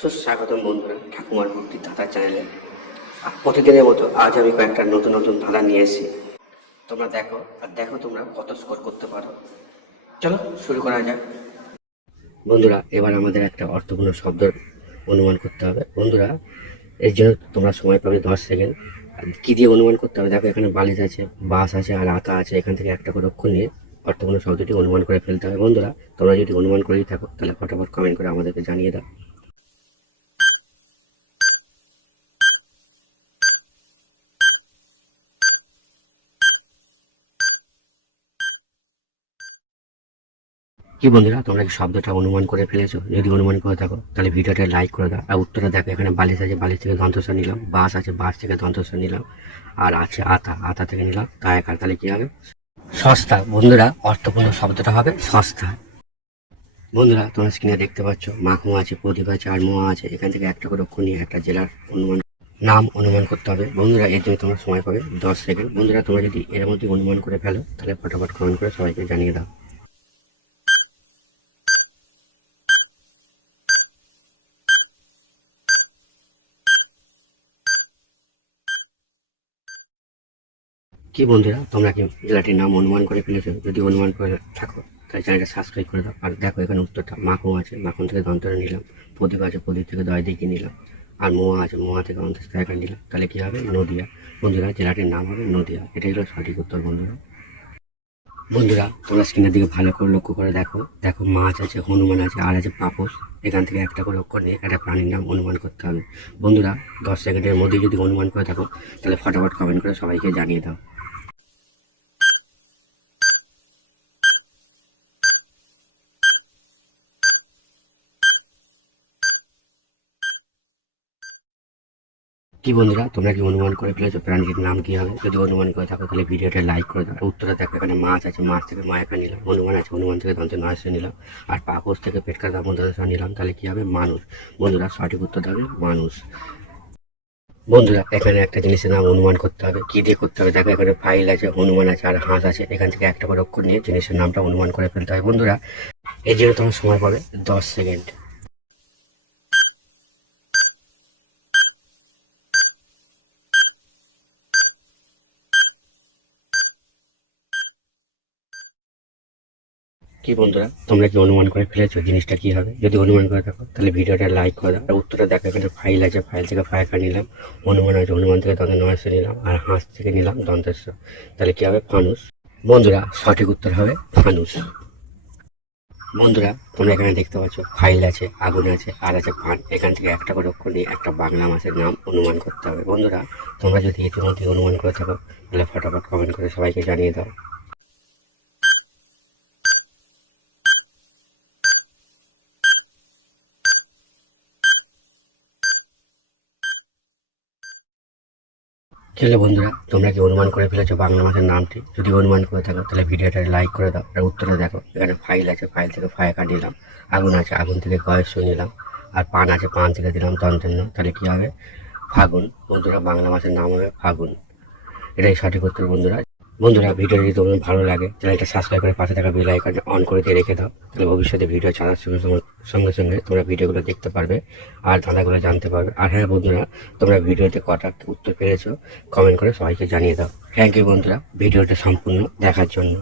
সুস্বাগতম বন্ধুরা ঠাকুমার ভক্তি ধাঁধা চ্যানেলে। প্রতিদিনের মতো আজ আমি কয়েকটা নতুন নতুন ধাঁধা নিয়ে এসেছি। তোমরা দেখো আর দেখো তোমরা কত স্কোর করতে পারো। চলো শুরু করা যাক। বন্ধুরা, এবার আমাদের একটা অর্থপূর্ণ শব্দ অনুমান করতে হবে। বন্ধুরা, এর জন্য তোমরা সময় পাবে 10 সেকেন্ড। আর কী দিয়ে অনুমান করতে হবে দেখো, এখানে বালিশ আছে, বাস আছে আর আতা আছে। এখান থেকে একটা করে অক্ষর নিয়ে অর্থপূর্ণ শব্দটি অনুমান করে ফেলতে হবে। বন্ধুরা, তোমরা যদি অনুমান করেই থাকো তাহলে ফটাফট কমেন্ট করে আমাদেরকে জানিয়ে দাও। কি বন্ধুরা, তোমরা কি শব্দটা অনুমান করে ফেলেছো? যদি অনুমান করে থাকো তাহলে ভিডিওটা লাইক করে দাও। আর উত্তরটা দেখো, এখানে বালিশ আছে, বালিশ থেকে দন্তস্ব নিলাম। বাস আছে, বাস থেকে দন্তস্ব নিলাম। আর আছে আতা, আতা থেকে নিলাম কায়াকার। তাহলে কি হবে? সস্তা। বন্ধুরা, অর্থপূর্ণ শব্দটা হবে সস্তা। বন্ধুরা, তোমরা স্ক্রিনে দেখতে পাচ্ছ মাখু আছে, প্রদীপ আছে আর মোয়া আছে। এখান থেকে একটা করে অক্ষর নিয়ে একটা জেলার নাম অনুমান করতে হবে। বন্ধুরা, এর জন্য তোমরা সময় পাবে 10 সেকেন্ড। বন্ধুরা, তোমরা যদি এর মধ্যে অনুমান করে ফেলো তাহলে ফটাফট কমেন্ট করে সবাইকে জানিয়ে দাও। কি বন্ধুরা, তোমরা কি জেলাটির নাম অনুমান করে ফেলেছো? যদি অনুমান করে থাকো তাহলে চ্যানেলটা সাবস্ক্রাইব করে দাও। আর দেখো, এখানে উত্তরটা মাখন আছে, মাখন থেকে দন্তরে নিলাম। প্রদীপ আছে, প্রদীপ থেকে দয় দিকে নিলাম। আর মোয়া আছে, মোয়া থেকে অন্তঃস্থ নিলাম। তাহলে কি হবে? নদিয়া। বন্ধুরা, জেলাটির নাম হবে নদিয়া। এটাই হলো সঠিক উত্তর। বন্ধুরা, বন্ধুরা তোমরা স্ক্রিনের দিকে ভালো করে লক্ষ্য করে দেখো। দেখো, মাছ আছে, হনুমান আছে আর আছে পাপোশ। এখান থেকে একটা করে অক্ষর নিয়ে একটা প্রাণীর নাম অনুমান করতে হবে। বন্ধুরা, 10 সেকেন্ডের মধ্যে যদি অনুমান করে থাকো তাহলে ফটাফট কমেন্ট করে সবাইকে জানিয়ে দাও। কি বন্ধুরা, তোমরা কি অনুমান করে ফেলেছো প্রাণীটির নাম কি হবে? যদি অনুমান করে থাকো তাহলে ভিডিওটা লাইক করে দাও। উত্তরে দেখো, এখানে মাছ আছে, মাছ থেকে মায়াকা নিলাম। হনুমান আছে, হনুমান থেকে দন্তে নয়স্য নিলাম। আর পাপোশ থেকে পেটকার দামোদর নিলাম। তাহলে কি হবে? মানুষ। বন্ধুরা, সঠিক উত্তর হবে মানুষ। বন্ধুরা, এখানে একটা জিনিসের নাম অনুমান করতে হবে। কি দিয়ে করতে হবে দেখো, এখানে ফাইল আছে, হনুমান আছে আর হাঁস আছে। এখান থেকে একটা করে অক্ষর নিয়ে জিনিসের নামটা অনুমান করে ফেলতে হবে। বন্ধুরা, এই জন্য তোমার সময় পাবে 10 সেকেন্ড। কি বন্ধুরা, তোমরা কি অনুমান করে ফেলেছো জিনিসটা কি হবে? যদি অনুমান করে থাকো তাহলে ভিডিওটা লাইক করে দাও। আর উত্তরটা দেখো, এখানে ফাইল আছে, ফাইল থেকে ফায়াকা নিলাম। হনুমান আছে, হনুমান থেকে দন্তে নয়স্য নিলাম। আর হাঁস থেকে নিলাম দন্তেস্ব। তাহলে কি হবে? ফানুস। বন্ধুরা, সঠিক উত্তর হবে ফানুস। বন্ধুরা, তোমরা এখানে দেখতে পাচ্ছ ফাইল আছে, আগুন আছে আর আছে পান। এখান থেকে একটা করে অক্ষর নিয়ে একটা বাংলা মাছের নাম অনুমান করতে হবে। বন্ধুরা, তোমরা যদি ইতিমধ্যে অনুমান করে থাকো তাহলে ফটাফট কমেন্ট করে সবাইকে জানিয়ে দাও। চলো বন্ধুরা, তোমরা কি অনুমান করে ফেলেছো বাংলা মাসের নামটি? যদি অনুমান করে থাকো তাহলে ভিডিওটা লাইক করে দাও। আর উত্তরে দেখো, এখানে ফাইল আছে, ফাইল থেকে ফায়াকা নিলাম। আগুন আছে, আগুন থেকে গয়েশ্য নিলাম। আর পান আছে, পান থেকে দিলাম দন্তেন্য। তাহলে কি হবে? ফাগুন। বন্ধুরা, বাংলা মাসের নাম হবে ফাগুন। এটাই সঠিক উত্তর। বন্ধুরা, বন্ধুরা ভিডিও যদি তোমাদের ভালো লাগে চ্যানেলটা সাবস্ক্রাইব করে পাশে থাকা বেল আইকনটা অন করে দিয়ে রেখে দাও। তাহলে ভবিষ্যতে ভিডিও ছাড়ার সঙ্গে সঙ্গে সঙ্গে তোমরা ভিডিওগুলো দেখতে পারবে আর ধাঁধাগুলো জানতে পারবে। আর হ্যাঁ বন্ধুরা, তোমরা ভিডিওতে কটা উত্তর পেরেছো কমেন্ট করে সবাইকে জানিয়ে দাও। থ্যাংক ইউ বন্ধুরা, ভিডিওটা সম্পূর্ণ দেখার জন্য।